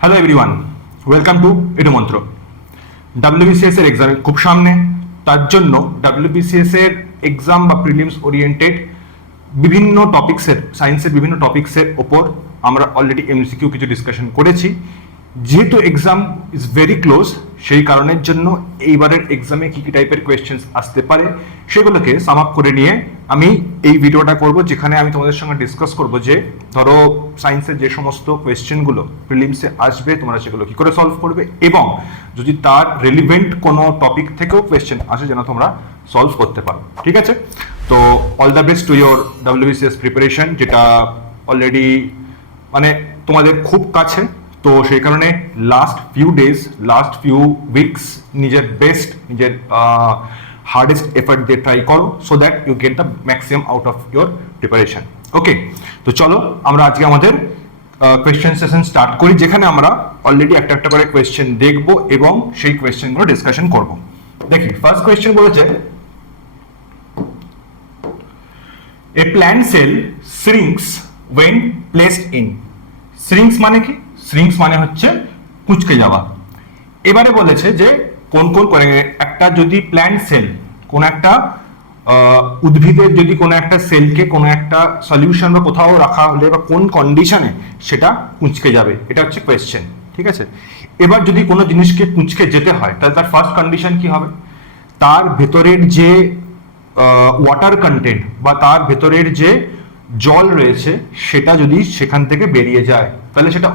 Hello everyone, welcome to Edumantra. WBCS এর exam খুব সামনে, তার জন্য ডাব্লিউবিসিএস এর এক্সাম বা প্রিলিমস ওরিয়েন্টেড বিভিন্ন টপিক্সের, সায়েন্সের বিভিন্ন টপিক্সের ওপর আমরা অলরেডি এমসিকিউ কিছু ডিসকাশন করেছি। যেহেতু এক্সাম ইজ ভেরি ক্লোজ, সেই কারণের জন্য এইবারের এক্সামে কী কী টাইপের কোয়েশ্চেন্স আসতে পারে সেগুলোকে সাম আপ করে নিয়ে আমি এই ভিডিওটা করব, যেখানে আমি তোমাদের সঙ্গে ডিসকাস করব যে ধরো সায়েন্সের যে সমস্ত কোয়েশ্চেনগুলো প্রিলিমসে আসবে তোমরা সেগুলো কী করে সলভ করবে, এবং যদি তার রিলিভেন্ট কোনো টপিক থেকেও কোয়েশ্চেন আসে যেন তোমরা সলভ করতে পারো। ঠিক আছে, তো all the best to your WBCS preparation, যেটা অলরেডি মানে তোমাদের খুব কাছে। তো সেই কারণে last few days, last few weeks নিজের বেস্ট, নিজের হার্ডেস্ট এফর্ট দিয়ে ট্রাই করো, so that you get the maximum out of your preparation. Okay, তো চলো আমরা আজকে আমাদের কোয়েশ্চেন সেশন স্টার্ট করি, যেখানে আমরা অলরেডি একটা একটা করে কোয়েশ্চেন দেখবো এবং সেই কোয়েশ্চেনগুলো ডিসকাশন করব। দেখি, ফার্স্ট কোয়েশ্চেন বলেছে, এ plant sell shrinks when placed in। shrinks মানে কি? shrinks মানে হচ্ছে কুঁচকে যাওয়া। এবারে বলেছে যে কোন কোন একটা যদি প্ল্যান্ট সেল, কোন একটা উদ্ভিদের যদি কোনো একটা সেলকে কোনো একটা সলিউশন বা কোথাও রাখা হলে বা কোন কন্ডিশনে সেটা কুঁচকে যাবে, এটা হচ্ছে কোয়েশ্চেন। ঠিক আছে, এবার যদি কোনো জিনিসকে কুঁচকে যেতে হয় তাহলে তার ফার্স্ট কন্ডিশন কি হবে? তার ভেতরের যে ওয়াটার কন্টেন্ট বা তার ভেতরের যে জল রয়েছে সেটা যদি সেখান থেকে বেরিয়ে যায় তাহলে সেটা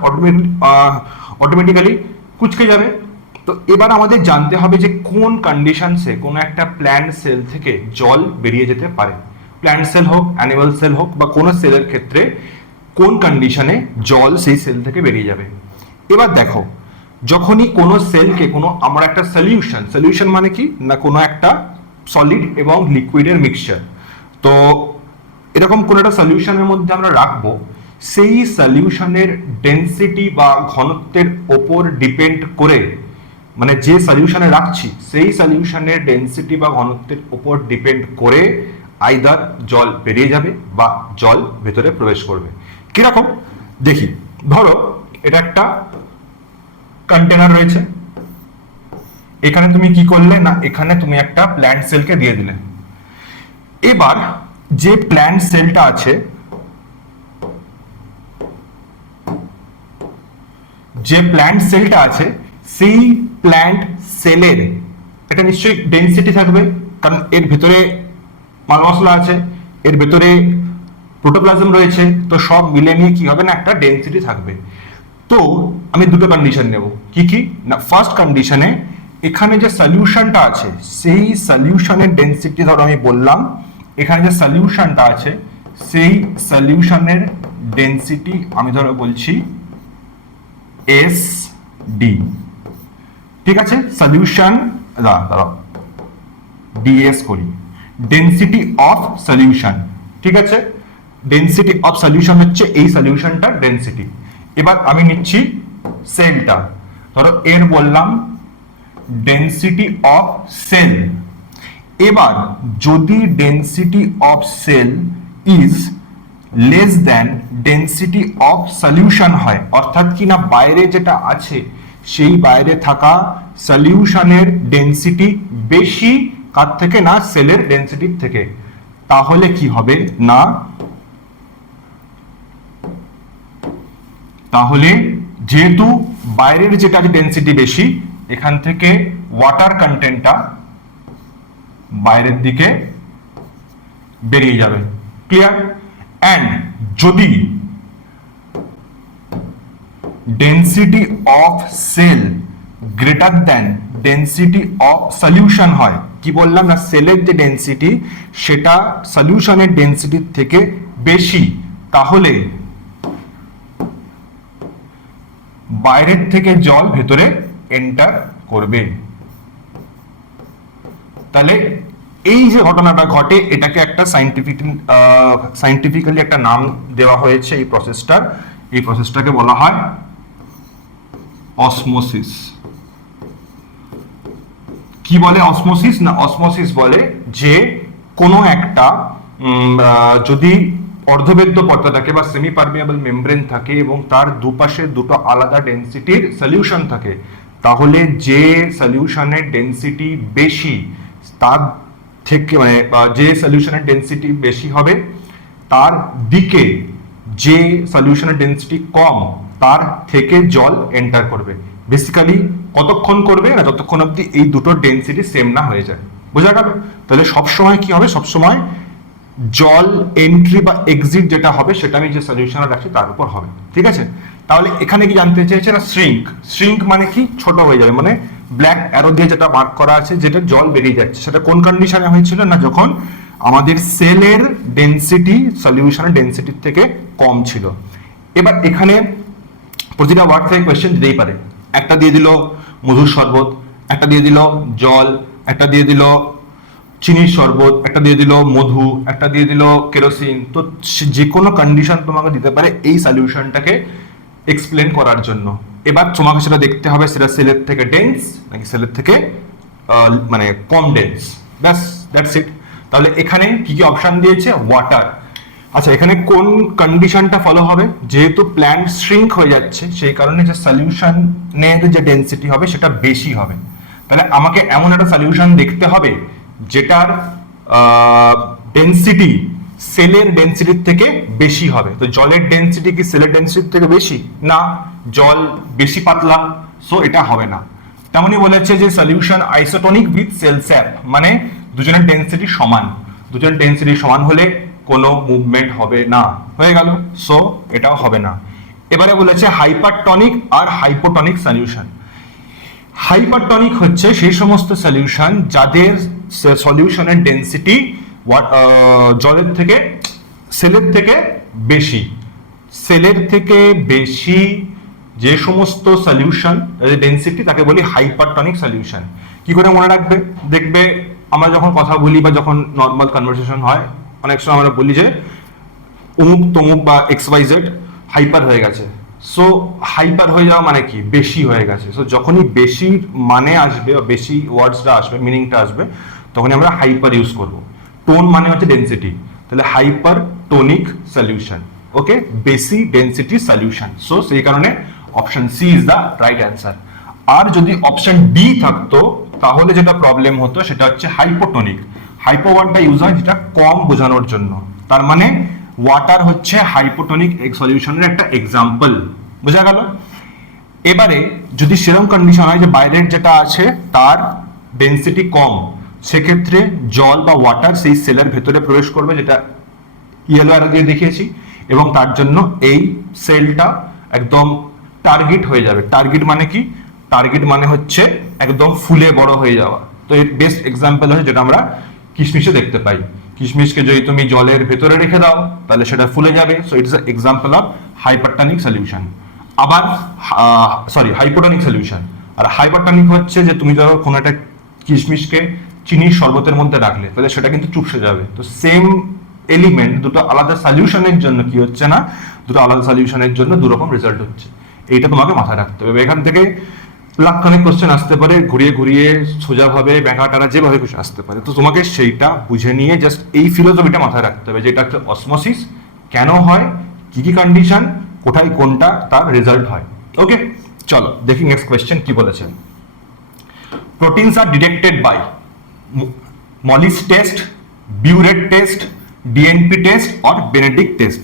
অটোমেটিক্যালি কুঁচকে যাবে। তো এবার আমাদের জানতে হবে যে কোন কন্ডিশনসে কোনো একটা প্ল্যান্ট সেল থেকে জল বেরিয়ে যেতে পারে। প্ল্যান্ট সেল হোক, অ্যানিমাল সেল হোক, বা কোনো সেলের ক্ষেত্রে কোন কন্ডিশনে জল সেই সেল থেকে বেরিয়ে যাবে। এবার দেখো, যখনই কোনো সেলকে কোনো আমরা একটা সলিউশন মানে কি না, কোনো একটা সলিড এবং লিকুইডের মিক্সচার, তো এরকম কোনো একটা সলিউশনের মধ্যে আমরা রাখবো, সেই সলিউশনের ডেন্সিটি বা ঘনত্বের ওপর ডিপেন্ড করে, মানে যে সলিউশনে রাখছি সেই সলিউশনের ডেন্সিটি বা ঘনত্বের ওপর ডিপেন্ড করে আইদার জল বেরিয়ে যাবে বা জল ভেতরে প্রবেশ করবে। কিরকম দেখি, ধরো এটা একটা কন্টেনার রয়েছে, এখানে তুমি কি করলে না, এখানে তুমি একটা প্ল্যান্ট সেলকে দিয়ে দিলে। এবার যে প্ল্যান্ট সেলটা আছে, সেই প্ল্যান্ট সেলের এটা নিশ্চয়ই ডেনসিটি থাকবে, কারণ এর ভেতরে মাল মশলা আছে, এর ভেতরে প্রোটোপ্লাজম রয়েছে, তো সব মিলে নিয়ে কি হবে না, একটা ডেনসিটি থাকবে। তো আমি দুটো কন্ডিশন নেব, কি কি না, ফার্স্ট কন্ডিশনে এখানে যে সলিউশনটা আছে সেই সলিউশনের ডেনসিটি, ধরো আমি বললাম এখানে যে সলিউশনটা আছে সেই সলিউশনের ডেনসিটি আমি ধরো বলছি এস ডি। ঠিক আছে, সলিউশন দাঁড়াও ডিএস করি, ডেনসিটি অফ সলিউশন। ঠিক আছে, ডেনসিটি অফ সলিউশন হচ্ছে এই সলিউশনটা ডেনসিটি। এবার আমি নিচ্ছি সেলটা, ধরো এর বললাম ডেনসিটি অফ সেল। এবার যদি density of cell is less than density of solution হয়, অর্থাৎ কি না বাইরে যেটা আছে সেই বাইরে থাকা সলিউশনের ডেনসিটি বেশি কার থেকে না, সেলের ডেনসিটির থেকে, তাহলে কি হবে না, তাহলে যেহেতু বাইরের যেটা ডেনসিটি বেশি, এখান থেকে ওয়াটার কন্টেন্টটা বাইরের দিকে বেরিয়ে যাবে। ক্লিয়ার? অ্যান্ড যদি density of sell greater than density of solution হয়, কি বললাম না, সেলের যে ডেনসিটি সেটা সলিউশনের ডেনসিটির থেকে বেশি, তাহলে বাইরের থেকে জল ভেতরে এন্টার করবে। তাহলে এই যে ঘটনাটা ঘটে এটাকে একটা সাইন্টিফিক্যালি একটা নাম দেওয়া হয়েছে এই প্রসেসটার, এই প্রসেসটাকে বলা হয় অসমোসিস। কি বলে অসমোসিস না, অসমোসিস বলে যে কোনো একটা যদি অর্ধবেদ্য পর্দা থাকে বা সেমি পারমিয়েবল মেমব্রেন থাকে এবং তার দুপাশে দুটো আলাদা ডেনসিটির সলিউশন থাকে, তাহলে যে সলিউশনের ডেনসিটি বেশি তার থেকে মানে যে সলিউশনের ডেনসিটি বেশি হবে তার দিকে যে সলিউশনের ডেনসিটি কম তার থেকে জল এন্টার করবে। বেসিক্যালি কতক্ষণ করবে না, যতক্ষণ অবধি এই দুটো ডেনসিটি সেম না হয়ে যায়। বোঝা গেল? তাহলে সবসময় কি হবে, সবসময় জল এন্ট্রি বা এক্সিট যেটা হবে সেটা আমি যে সলিউশনে রাখছি তার উপর হবে। ঠিক আছে? তাহলে এখানে কি জানতে চেয়েছে না, শ্রিঙ্ক। শ্রিঙ্ক মানে কি? ছোট হয়ে যাবে, মানে ব্ল্যাক অ্যারো দিয়ে যেটা মার্ক করা আছে যেটা জল বেরিয়ে যাচ্ছে, সেটা কোন কন্ডিশনে হয়েছিল না, যখন আমাদের সেলের ডেনসিটি সলিউশনের ডেনসিটির থেকে কম ছিল। এবার এখানে প্রতিটা ওয়ার্ড থেকে কোয়েশ্চেন দিতেই পারে। একটা দিয়ে দিল মধুর শরবত, একটা দিয়ে দিল জল, একটা দিয়ে দিল চিনির শরবত, একটা দিয়ে দিল মধু, একটা দিয়ে দিল কেরোসিন। তো যে কোনো কন্ডিশন তোমাকে দিতে পারে এই সলিউশনটাকে এক্সপ্লেন করার জন্য। এবার তোমাকে সেটা দেখতে হবে সেটা সেলের থেকে ডেন্স নাকি সেলের থেকে মানে কম ডেন্স। ব্যাস, দ্যাটস ইট। তাহলে এখানে কি কি অপশন দিয়েছে? ওয়াটার। আচ্ছা, এখানে কোন কন্ডিশনটা ফলো হবে? যেহেতু প্ল্যান্ট শ্রিঙ্ক হয়ে যাচ্ছে সেই কারণে যে সলিউশনের যে ডেনসিটি হবে সেটা বেশি হবে। তাহলে আমাকে এমন একটা সলিউশন দেখতে হবে যেটার ডেনসিটি সেলের ডেনসিটির থেকে বেশি হবে। তো জলের ডেনসিটি কি সেলের ডেনসিটির থেকে বেশি? না, জল বেশি পাতলা, সো এটা হবে না। তেমনই বলেছে যে solution isotonic with cell sap, মানে দুজনের ডেনসিটি সমান। দুজনের ডেনসিটি সমান হলে কোনো মুভমেন্ট হবে না। হয়ে গেল, সো এটাও হবে না। এবারে বলেছে হাইপারটনিক আর হাইপোটনিক সলিউশন। হাইপারটনিক হচ্ছে সেই সমস্ত সলিউশন যাদের সলিউশনের ডেনসিটি জলের থেকে সেলের থেকে বেশি। সেলের থেকে বেশি যে সমস্ত সলিউশন ডেনসিটি তাকে বলি হাইপারটনিক সলিউশন। কি করে মনে রাখবে? দেখবে আমরা যখন কথা বলি বা যখন নর্মাল কনভারসেশন হয় অনেক সময় আমরা বলি যে অমুক তমুক বা XYZ হাইপার হয়ে গেছে। সো হাইপার হয়ে যাওয়া মানে কি? বেশি হয়ে গেছে। সো যখনই বেশি মানে আসবে বা বেশি ওয়ার্ডসটা আসবে, মিনিংটা আসবে, তখনই আমরা হাইপার ইউজ করব। টোন মানে হচ্ছে ডেনসিটি, তাহলে হাইপার টোনিক সলিউশন। ওকে, বেশি ডেনসিটি সলিউশন। সো সেই কারণে option C is the right answer. আর যদি অপশন ডি থাকতো তাহলে যেটা প্রবলেম হতো সেটা হচ্ছে হাইপোটোনিক। হাইপো ওয়ার্ডটা ইউজ হয় যেটা কম বোঝানোর জন্য। তার মানে ওয়াটার হচ্ছে হাইপোটোনিক সলিউশনের একটা এক্সাম্পল। বোঝা গেল? এবারে যদি সেরকম কন্ডিশন হয় যে বাইরের যেটা আছে তার ডেনসিটি কম, সেক্ষেত্রে জল বা ওয়াটার সেই সেলের ভেতরে প্রবেশ করবে, যেটা ইয়েলো অ্যারো দিয়ে দেখিয়েছি, এবং তার জন্য এই সেলটা একদম টার্গেট হয়ে যাবে। টার্গেট মানে কি? টার্গেট মানে হচ্ছে একদম ফুলে বড় হয়ে যাওয়া। তো এর বেস্ট এক্সাম্পল হচ্ছে যেটা আমরা কিশমিশে দেখতে পাই। কিশমিশকে যদি তুমি জলের ভেতরে রেখে দাও তাহলে সেটা ফুলে যাবে। So it is a example of hypertonic solution. আবার হাইপোটনিক সলিউশন। আর হাইপারটনিক হচ্ছে যে তুমি ধরো কোনো একটা কিশমিশকে চিনির শরবতের মধ্যে রাখলে তাহলে সেটা কিন্তু চুপসে যাবে। তো সেম এলিমেন্ট দুটো আলাদা সলিউশনের জন্য কি হচ্ছে না, দুটো আলাদা সলিউশনের জন্য দুরকম রেজাল্ট হচ্ছে। এইটা তোমাকে মাথায় রাখতে হবে। এখান থেকে লাখখানেক কোশ্চেন আসতে পারে, ঘুরিয়ে ঘুরিয়ে সোজাভাবে ব্যাঙ্কাটারা যেভাবে খুশি আসতে পারে। তো তোমাকে সেইটা বুঝে নিয়ে জাস্ট এই ফিলোসফিটা মাথায় রাখতে হবে, যেটা একটা অসমোসিস কেন হয়, কি কি কন্ডিশন, কোথায় কোনটা তার রেজাল্ট হয়। ওকে, চলো দেখি নেক্সট কোয়েশ্চেন কি বলেছে। Proteins are detected by Molisch test, Biuret test, DNP test or Benedict test.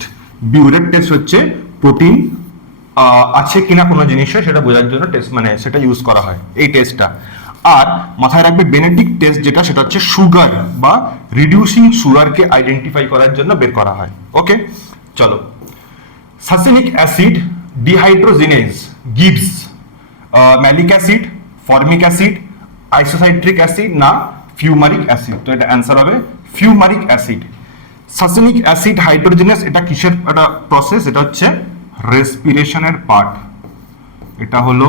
Biuret test হচ্ছে প্রোটিন আছে কিনা কোনো জিনিসে সেটা বোঝার জন্য টেস্ট, মানে সেটা ইউজ করা হয় এই টেস্টটা। আর মাথায় রাখবে বেনেডিক্ট টেস্ট যেটা, সেটা হচ্ছে সুগার বা রিডিউসিং সুগারকে আইডেন্টিফাই করার জন্য বের করা হয়। ওকে, চলো। Succinic acid dehydrogenase gives malic acid, formic acid, isocitric acid না ফিউমারিক অ্যাসিড। তো এটা অ্যান্সার হবে fumaric acid. Succinic acid hydrogenase এটা কিসের একটা প্রসেস? এটা হচ্ছে রেসপিরেশনের পার্ট। এটা হলো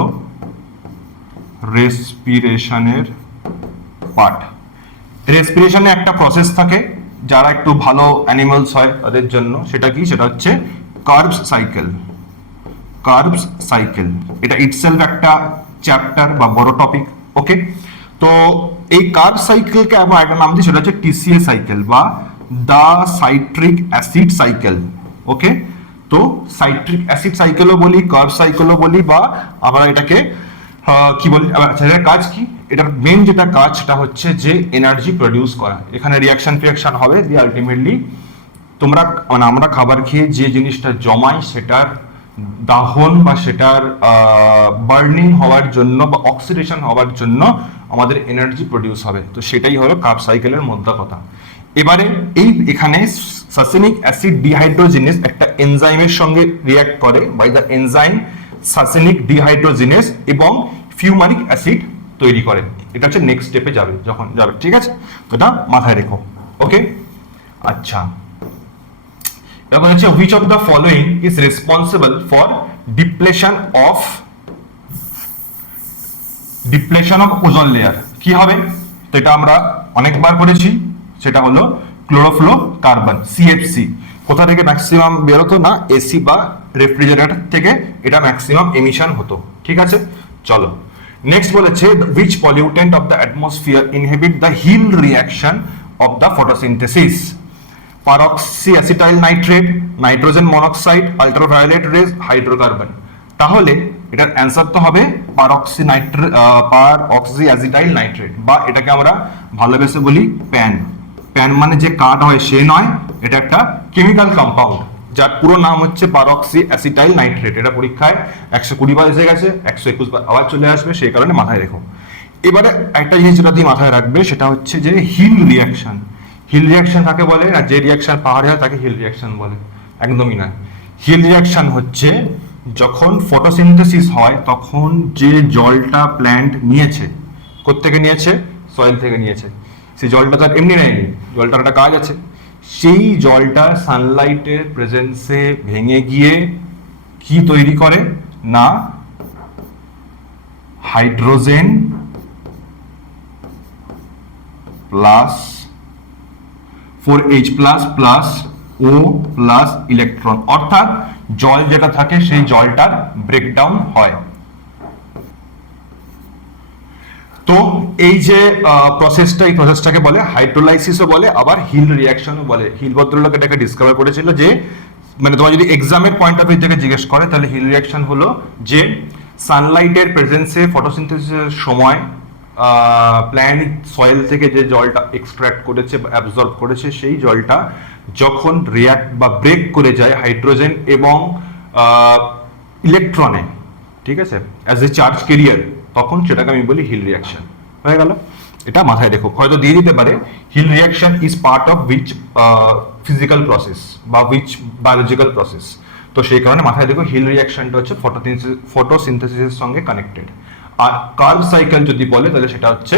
রেসপিরেশনের পার্ট। রেসপিরেশনে একটা প্রসেস থাকে, যারা একটু ভালো অ্যানিমালস হয় তাদের জন্য। সেটা কি? সেটা হচ্ছে কার্বস সাইকেল। কার্বস সাইকেল এটা ইটসেলফ একটা চ্যাপ্টার বা বড় টপিক। ওকে, তো এই কার্ব সাইকেলকে আমরা একটা নাম দিই, সেটা হচ্ছে টিসিএ সাইকেল বা দা সাইট্রিক অ্যাসিড সাইকেল। ওকে, তো সাইট্রিক অ্যাসিড সাইকেলও বলি, কার্ব সাইকেলও বলি, বা আমরা এটাকে কি বলি, আচ্ছা এটার কাজ কি? এটার মেন যেটা কাজ সেটা হচ্ছে যে এনার্জি প্রডিউস করা। এখানে রিয়াকশন হবে দিয়ে আলটিমেটলি তোমরা মানে আমরা খাবার খেয়ে যে জিনিসটা জমাই সেটার দাহন বা সেটার বার্নিং হওয়ার জন্য বা অক্সিডেশন হওয়ার জন্য আমাদের এনার্জি প্রডিউস হবে। তো সেটাই হলো কার্ব সাইকেলের মধ্যে কথা। এবারে এখানে সাসেনিক অ্যাসিড ডিহাইড্রোজিনেস একটা এনজাইমের সঙ্গে রিঅ্যাক্ট করে বাই দ্য এনজাইম সাসেনিক ডিহাইড্রোজিনেস এবং ফিউমারিক অ্যাসিড তৈরি করে। এটা হচ্ছে নেক্সট স্টেপে যাবে যখন যাবে, ঠিক আছে? তো এটা মাথায় রেখো। ওকে, আচ্ছা এবার হচ্ছে which of the following is responsible for depletion of ozone layer? কি হবে? তো এটা আমরা অনেকবার করেছি, সেটা হলো ক্লোরোফ্লোরোকার্বন CFC। কোথা থেকে ম্যাক্সিমাম বেরোতো না? এসি বা রেফ্রিজারেটর থেকে এটা ম্যাক্সিমাম এমিশন হতো, ঠিক আছে? চলো নেক্সট বলেছে which pollutant of the atmosphere inhibit the Hill reaction of the photosynthesis? Peroxyacetyl nitrate, nitrogen monoxide, ultraviolet rays, hydrocarbon. তাহলে এটার অ্যান্সার তো হবে পারঅক্সিঅ্যাসিটাইল নাইট্রেট, বা এটাকে আমরা ভালোবেসে বলি প্যান। প্যান মানে যে কাঠ হয় সে নয়, এটা একটা কেমিক্যাল কম্পাউন্ড যার পুরো নাম হচ্ছে পারঅক্সিঅ্যাসিটাইল নাইট্রেট। এটা পরীক্ষায় 120 বার এসে গেছে, 121 বার আবার চলে আসবে, সেই কারণে মাথায় রেখো। এবারে একটা জিনিস যেটা দিয়ে মাথায় রাখবে সেটা হচ্ছে যে হিল রিয়াকশন। হিল রিয়াকশন কাকে বলে? আর যে রিয়াকশন পাহাড়ে হয় তাকে হিল রিয়াকশন বলে? একদমই না। হিল রিয়াকশন হচ্ছে যখন ফটোসিনথেসিস হয় তখন যে জলটা প্ল্যান্ট নিয়েছে, কোত্থেকে নিয়েছে? সয়েল থেকে নিয়েছে। সেই জলটা তার এমনি নেয়নি, জলটার একটা কাজ আছে। সেই জলটা সানলাইটের প্রেজেন্সে ভেঙে গিয়ে কি তৈরি করে না hydrogen plus 4H plus O plus electron, অর্থাৎ জল যেটা থাকে সেই জলটার ব্রেকডাউন হয়। তো এই যে প্রসেসটা, এই প্রসেসটাকে বলে হাইড্রোলাইসিসও বলে, আবার হিল রিয়াকশনও বলে। হিল ভদ্রলোক এটাকে ডিসকভার করেছিল যে মানে তোমার যদি এক্সামের পয়েন্ট অফ ভিউ থেকে জিজ্ঞেস করে তাহলে হিল রিয়াকশন হলো যে সানলাইটের প্রেজেন্সে ফটোসিনথেসিসের সময় প্ল্যান্ট সয়েল থেকে যে জলটা এক্সট্রাক্ট করেছে বা অ্যাবজর্ব করেছে সেই জলটা যখন রিয়াক্ট বা ব্রেক করে যায় হাইড্রোজেন এবং ইলেকট্রনে, ঠিক আছে, অ্যাজ এ চার্জ ক্যারিয়ার, তখন সেটাকে আমি বলি হিল রিয়াকশন। হয়ে গেল? এটা মাথায় রেখো, হয়তো দিয়ে দিতে পারে Hill reaction is part of which physical process বা উইচ বায়োলজিক্যাল প্রসেস। তো সেই কারণে মাথায় রেখো হিল রিয়াকশনটা হচ্ছে ফটোসিনথেসিসের সঙ্গে কানেক্টেড। আর কার্ব সাইকেল যদি বলে তাহলে সেটা হচ্ছে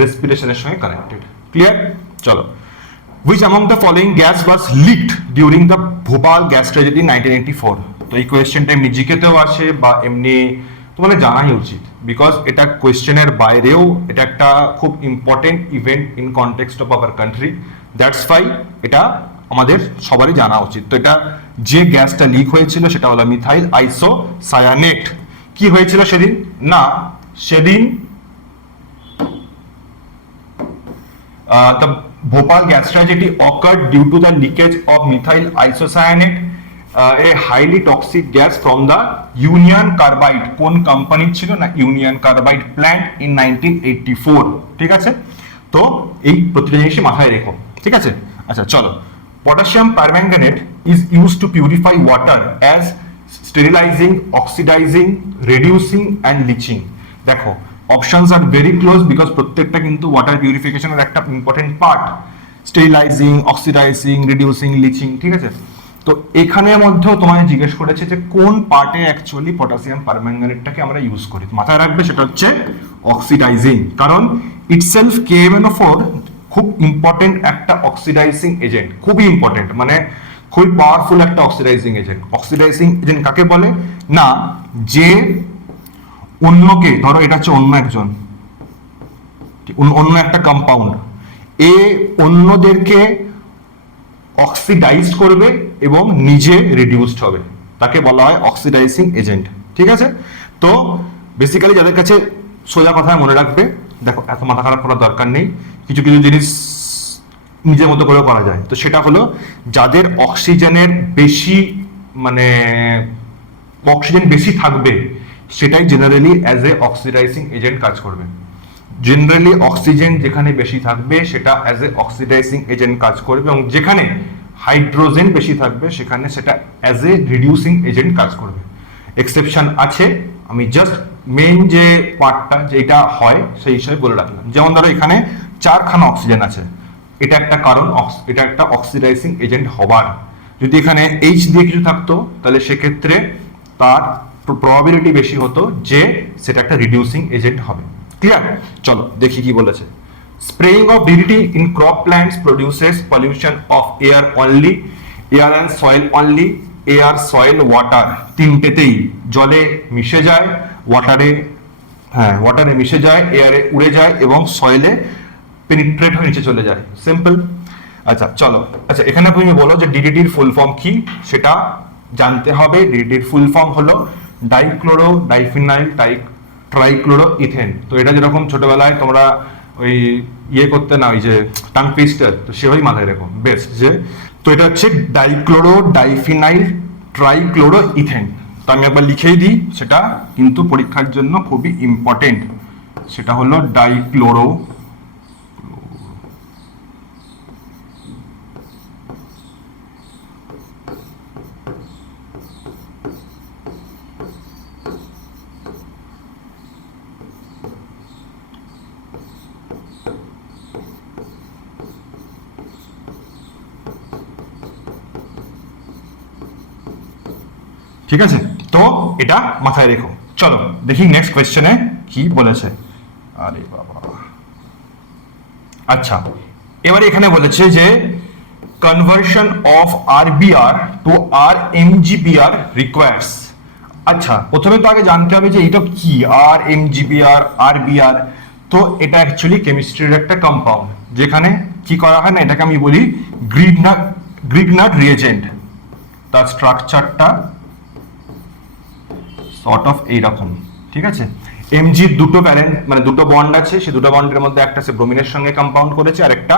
রেসপিরেশনের সঙ্গে কানেক্টেড। ক্লিয়ার? চলো, which among the following gas was leaked during the Bhopal gas tragedy in 1984? তো এই কোয়েশ্চেনটা এমনি জিকেতেও আসে বা এমনি তোমাদের জানাই উচিত, বিকজ এটা কোয়েশ্চেনের বাইরেও এটা একটা খুব important event in context of our country. That's why এটা আমাদের সবারই জানা উচিত। তো এটা যে গ্যাসটা লিক হয়েছিল সেটা হলো মিথাইল আইসোসায়ানেট। কি হয়েছিল সেদিন? না সেদিন the Bhopal gas tragedy occurred due to the leakage of methyl isocyanate, a highly toxic gas from the Union Carbide. কোন কোম্পানি ছিল না? Union carbide plant in 1984। ঠিক আছে, তো এই প্রতিটা জিনিসই মাথায় রেখো, ঠিক আছে? আচ্ছা চলো, potassium permanganate is used to purify water as sterilising, oxidising, reducing and leaching. দেখো options are very close because প্রত্যেকটা কিন্তু ওয়াটার পিউরিফিকেশনের একটা important part. Sterilising, oxidising, reducing, leaching, ঠিক আছে? তো এখানের মধ্যেও তোমায় জিজ্ঞেস করেছে যে কোন পার্টে অ্যাকচুয়ালি পটাশিয়াম পারম্যাঙ্গানেটটাকে আমরা ইউজ করি। মাথায় রাখবে সেটা হচ্ছে অক্সিডাইজিং, কারণ ইটসেলফ KMnO4 খুব ইম্পর্টেন্ট একটা অক্সিডাইজিং এজেন্ট, খুবই ইম্পর্টেন্ট, মানে খুবই পাওয়ারফুল একটা অক্সিডাইজিং এজেন্ট। অক্সিডাইজিং এজেন্ট কাকে বলে না? যে অন্যকে, ধরো এটা হচ্ছে অন্য একজন, অন্য একটা কম্পাউন্ড, এ অন্যদেরকে অক্সিডাইজড করবে এবং নিজে রিডিউসড হবে, তাকে বলা হয় অক্সিডাইজিং এজেন্ট। ঠিক আছে? তো বেসিক্যালি যাদের কাছে সোজা কথায় মনে রাখবে, দেখো এত মাথা খারাপ করার দরকার নেই, কিছু কিছু জিনিস নিজের মতো করে করা যায়। তো সেটা হলো যাদের অক্সিজেনের বেশি মানে অক্সিজেন বেশি থাকবে সেটাই generally as a oxidising agent কাজ করবে। জেনারেলি অক্সিজেন যেখানে বেশি থাকবে সেটা অ্যাজ এ অক্সিডাইজিং এজেন্ট কাজ করবে, এবং যেখানে হাইড্রোজেন বেশি থাকবে সেখানে সেটা অ্যাজ এ রিডিউসিং এজেন্ট কাজ করবে। এক্সেপশন আছে, আমি জাস্ট মেইন যে পার্টটা যেটা হয় সেই হিসাবে বলে রাখলাম। যেমন ধরো এখানে 4খানা অক্সিজেন আছে, এটা একটা কারণ, এটা একটা অক্সিডাইজিং এজেন্ট হবার। যদি এখানে এইচ দিয়ে কিছু থাকতো তাহলে সেক্ষেত্রে তার প্রবাবিলিটি বেশি হতো যে সেটা একটা রিডিউসিং এজেন্ট হবে। ক্লিয়ার? চলো দেখি কি বলেছে। Spraying of DDT in crop plants produces pollution of air only, air and soil only, air soil water, তিনটেতেই জলে মিশে যায়, ওয়াটারে মিশে যায়, এয়ারে উড়ে যায় এবং সয়েলে পেনিট্রেট হয়ে নিচে চলে যায়। সিম্পল। আচ্ছা চলো, আচ্ছা এখানে তুমি বলো যে ডিডিটির ফুল ফর্ম কি সেটা জানতে হবে। ডিডিটির ফুল ফর্ম হলো ডাইক্লোরো ডাইফিনাইল ট্রাইক্লোরো ইথেন। তো এটা যেরকম ছোটবেলায় তোমরা ওই করতে না, ওই যে টাং টুইস্টার, তো সেভাবেই মাথায় রেখো বেস্ট যে। তো এটা হচ্ছে ডাইক্লোরো ডাইফিনাইল ট্রাইক্লোরো ইথেন। তো আমি একবার লিখেই দিই, সেটা কিন্তু পরীক্ষার জন্য খুবই ইম্পর্টেন্ট। সেটা হলো ডাইক্লোরো, ঠিক আছে? তো এটা মাথায় রেখো। চলো দেখি নেক্সট কোয়েশ্চেনে কি বলেছে। আরে বাবা, আচ্ছা এবারে এখানে বলেছে যে conversion of RBR to RMGBR requires. আচ্ছা প্রথমে তো আগে জানতে হবে যে এটা কি আরএমজিবিআর আরবিআর। তো এটা অ্যাকচুয়ালি কেমিস্ট্রির একটা কম্পাউন্ড, যেখানে কি করা হয় না, এটাকে আমি বলি গ্রিগনার রিয়েজেন্ট। তার স্ট্রাকচারটা সর্ট অফ এইরকম, ঠিক আছে? এমজি দুটো মানে দুটো বন্ড আছে, সেই দুটো বন্ডের মধ্যে একটা সে ব্রোমিনের সঙ্গে কম্পাউন্ড করেছে, আর একটা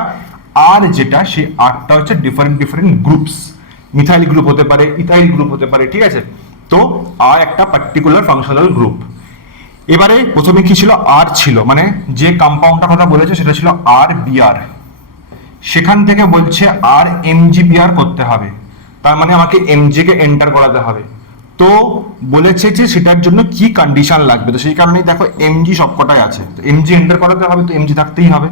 আর যেটা সেই আরটা হচ্ছে ডিফারেন্ট গ্রুপস, মিথাইল গ্রুপ হতে পারে, ইথাইল গ্রুপ হতে পারে, ঠিক আছে? তো আর একটা পার্টিকুলার ফাংশনাল গ্রুপ। এবারে প্রথমে কি ছিল, আর ছিল, মানে যে কম্পাউন্ডটার কথা বলেছে সেটা ছিল আর বিআর, সেখান থেকে বলছে আর এমজিবিআর করতে হবে, তার মানে আমাকে এমজি কে এন্টার করাতে হবে। তো বলেছে যে সেটার জন্য কি কন্ডিশন লাগবে, তো সেই কারণেই দেখো এমজি সবকটাই আছে, তো এমজি এন্টার করাতে হবে, তো এমজি থাকতেই হবে।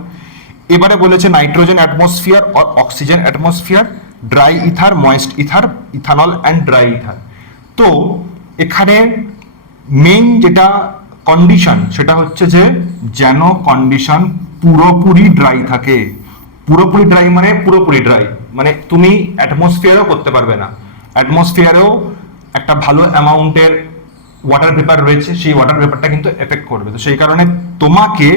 এবারে বলেছে nitrogen atmosphere or oxygen atmosphere, dry ether, moist ether, ethanol and dry ether. তো এখানে মেইন যেটা কন্ডিশন সেটা হচ্ছে যে যেন কন্ডিশন পুরোপুরি ড্রাই থাকে। পুরোপুরি ড্রাই মানে পুরোপুরি ড্রাই মানে তুমি অ্যাটমসফিয়ারও করতে পারবে না, অ্যাটমসফিয়ারেও একটা ভালো অ্যামাউন্টের ওয়াটার ভেপার রয়েছে, সেই ওয়াটার ভেপারটা কিন্তু এফেক্ট করবে। তো সেই কারণে তোমাকে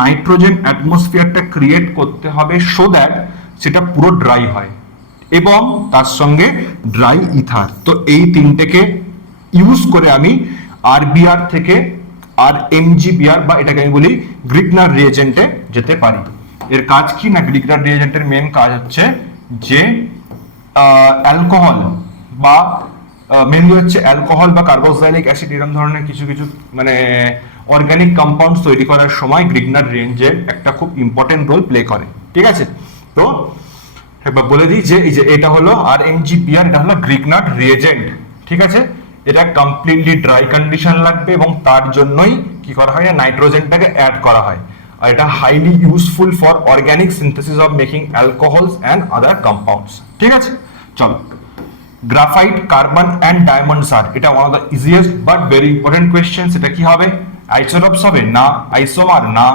নাইট্রোজেন অ্যাটমসফিয়ারটা ক্রিয়েট করতে হবে সো দ্যাট সেটা পুরো ড্রাই হয়, এবং তার সঙ্গে ড্রাই ইথার। তো এই তিনটেকে ইউজ করে আমি আরবিআর থেকে আর এমজিবিআর বা এটাকে আমি বলি গ্রিগনার রিয়েজেন্টে যেতে পারি। এর কাজ কি না, গ্রিগনার রিয়েজেন্টের মেন কাজ হচ্ছে যে অ্যালকোহল বা মেনলি হচ্ছে অ্যালকোহল বা কার্বক্সাইলিক অ্যাসিড এরকম ধরনের কিছু কিছু মানে অর্গানিক কম্পাউন্ডস তৈরি করার সময় গ্রিগনার রিয়েজেন্ট একটা খুব ইম্পর্টেন্ট রোল প্লে করে, ঠিক আছে? তো একবার বলে দিই যে এই যে এটা হলো আর এমজিবিআর, এটা হলো গ্রিগনার রিয়েজেন্ট, ঠিক আছে? এটা কমপ্লিটলি ড্রাই কন্ডিশন লাগবে এবং তার জন্যই কি করা হয়, নাইট্রোজেনটাকে অ্যাড করা হয়। আর এটা highly useful for organic synthesis of making alcohols and other compounds, ঠিক আছে? চলো, গ্রাফাইট, কার্বন অ্যান্ড ডায়মন্ডস আর, এটা one of the easiest but very important question. সেটা কি হবে, আইসোটপস হবে না, আইসোমার না,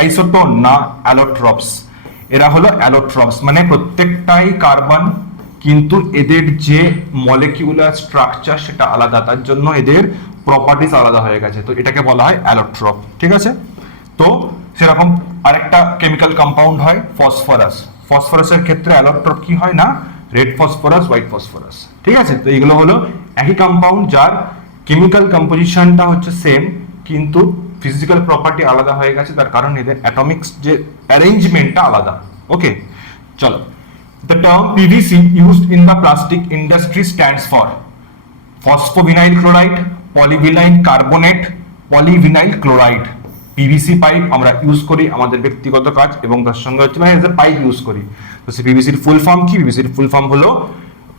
আইসোটোন না, অ্যালোট্রপস। এরা হলো অ্যালোট্রপস, মানে প্রত্যেকটাই কার্বন কিন্তু এদের যে মলিকিউলার স্ট্রাকচার সেটা আলাদা, তার জন্য এদের প্রপার্টিস আলাদা হয়ে গেছে, তো এটাকে বলা হয় অ্যালোট্রপ, ঠিক আছে? তো সেরকম আরেকটা কেমিক্যাল কম্পাউন্ড হয় ফসফরাস। ফসফরাসের ক্ষেত্রে অ্যালোট্রপ কি হয় না, রেড ফসফরাস, হোয়াইট ফসফরাস, ঠিক আছে? তো এইগুলো হলো একই কম্পাউন্ড যার কেমিক্যাল কম্পোজিশনটা হচ্ছে সেম কিন্তু ফিজিক্যাল প্রপার্টি আলাদা হয়ে গেছে, তার কারণ এদের অ্যাটমিক্স যে অ্যারেঞ্জমেন্টটা আলাদা। ওকে, চলো, the term PVC used in the plastic industry stands for phosphovinyl chloride, polyvinyl carbonate, polyvinyl chloride. PVC pipe আমরা ইউজ করি আমাদের ব্যক্তিগত কাজ এবং তার সঙ্গে হচ্ছে মানে পাইপ ইউজ করি। তো সেই পিভিসির ফুল ফর্ম কি? পিভিসির ফুল ফর্ম হলো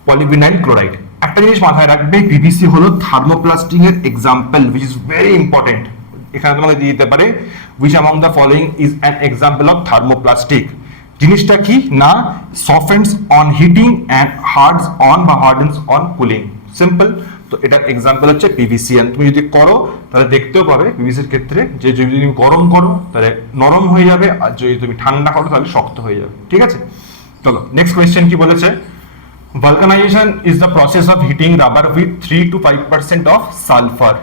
পলিভিনাইল ক্লোরাইড। একটা জিনিস মাথায় রাখবে, পিভিসি হলো থার্মোপ্লাস্টিক এর example, which is very important। এখানে তোমাকে দিয়ে দিতে পারে which among the following is an example of thermoplastic। জিনিসটা কি না, softens on heating and hardens on cooling, simple. তো এটার এক্সাম্পল হচ্ছে পিভিসি। তুমি যদি করো তাহলে দেখতেও পাবে পিভিসির ক্ষেত্রে যে যদি তুমি গরম করো তাহলে নরম হয়ে যাবে, আর যদি তুমি ঠান্ডা করো তাহলে শক্ত হয়ে যাবে, ঠিক আছে। চলো নেক্সট কোয়েশ্চেন কি বলেছে, vulcanization is the process of heating rubber with 3 to 5% of sulfur।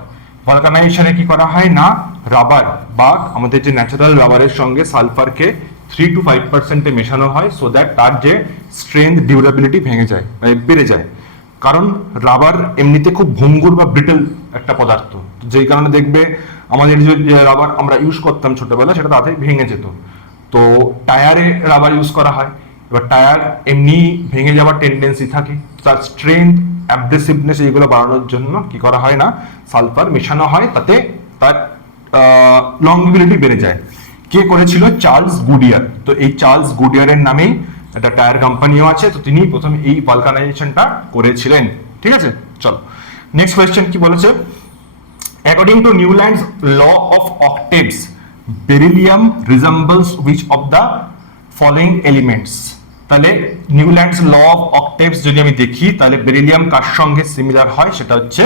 ভালকানাইজেশনে কি করা হয় না, রাবার বা আমাদের যে ন্যাচারাল রাবারের সঙ্গে সালফারকে 3 to 5% মেশানো হয়, সো দ্যাট তার যে স্ট্রেংথ ডিউরেবিলিটি ভেঙে যায় বেড়ে যায়। কারণ রাবার এমনিতে খুব ভঙ্গুর বা ব্রিটেল একটা পদার্থ, যেই কারণে দেখবে আমাদের যে রাবার আমরা ইউজ করতাম ছোটবেলা সেটা তাড়াতাড়ি ভেঙে যেত। তো টায়ারে রাবার ইউজ করা হয়, এবার টায়ার এমনি ভেঙে যাওয়ার টেন্ডেন্সি থাকে, তার স্ট্রেংথ অ্যাব্রেসিভনেস এইগুলো বাড়ানোর জন্য কি করা হয় না, সালফার মেশানো হয়, তাতে তার লংজিভিটি বেড়ে যায়। কে করেছিল? Charles Goodyear. তো এই চার্লস গুডিয়ারের নামেই একটা টায়ার কোম্পানিও আছে, তো তিনি প্রথমে এই ভালকানাইজেশনটা করেছিলেন, ঠিক আছে। চলো নেক্সট কোয়েশ্চেন কি বলেছে, according to Newlands law of octaves beryllium resembles which of the following elements. তাহলে নিউল্যান্ডস ল অফ অক্টেভস যদি আমি দেখি তাহলে বেরিলিয়াম কার সঙ্গে সিমিলার হয়, সেটা হচ্ছে